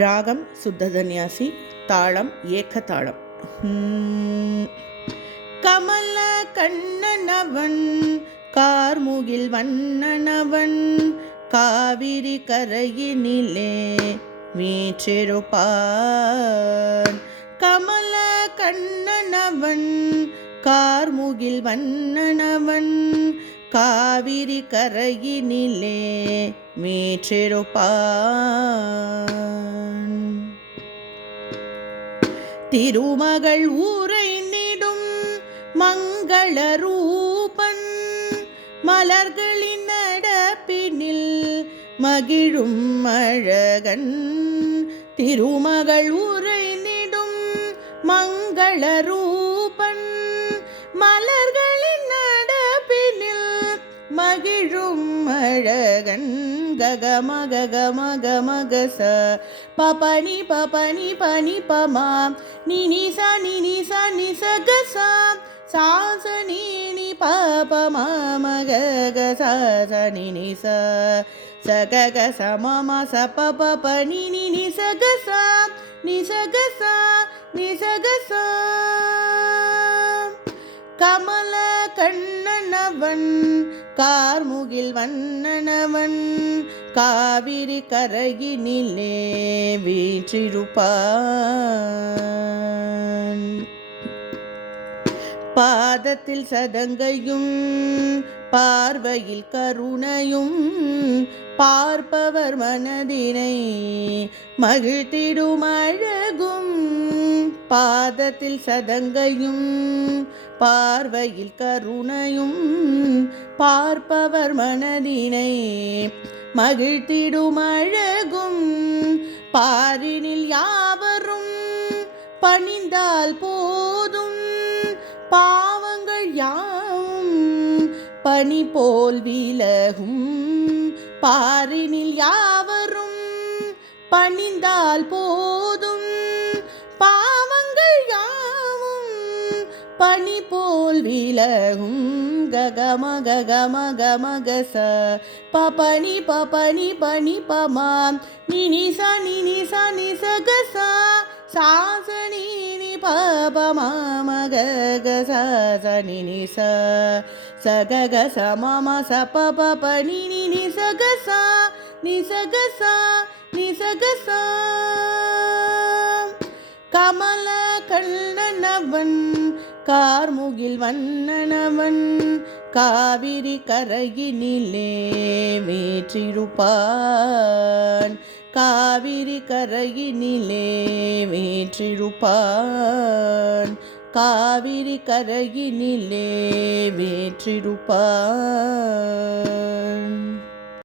ராகம் சுத்ததன்யாசி, தாளம் ஏக்கதாளம். கமல கண்ணனவன் கார்முகில் வண்ணனவன் காவிரி கரையினிலே வீற்றிருப்பான். கமல கண்ணனவன் கார்முகில் வண்ணனவன் காவிரி கரையினிலே வீற்றிருப்பான். திருமகள் உறைந்திடும் மங்கள ரூபன் மலர்களின் நடப்பினில் மகிழும் அழகன். திருமகள் உறைந்திடும் மங்கள ரூபன் மலர்களின் நடப்பினில் மகிழும் அழகன். ககமக கமக மகச பபனி பபனி பனி பமா நினிச நினிச நிசகசா சாச நீனி பபமா மகக நினிச சகக சமம சபப பனி நிசகசா நிசகசா நிசகசா. கமல கண்ணனவன் கார்முகில் வண்ணனவன் காவிரி கரையினிலே வீற்றிருப்பான். பாதத்தில் சதங்கையும் பார்வையில் கருணையும் பார்ப்பவர் மனதினை மகிழ்த்திடும் அழகும். பாதத்தில் சதங்கையும் பார்வையில் கருணையும் பார்ப்பவர் மனதினை மகிழ்த்திடும் அழகும். பாரினில் யாவரும் பணிந்தால் போதும் பாவங்கள் யாவும் பனி போல் விலகும். பாரினில் யாவரும் பணிந்தால் போதும் பாவங்கள் யாவும் பனி போல் விலகும். ககம ககம கமகச பபனி பபனி பனி பமா நினிச நினிச நிசகசா சாச நீனி பபமா மகக சாச நினிச சகக சமம சபப பனி நிசகசா நிசகசா நிசகசா. கமல கண்ணனவன் கார்முகில் வண்ணனவன் காவிரி கரையினிலே வீற்றிருப்பான். காவிரி கரையினிலே வீற்றிருப்பான். காவிரி கரையினிலே வீற்றிருப்பான்.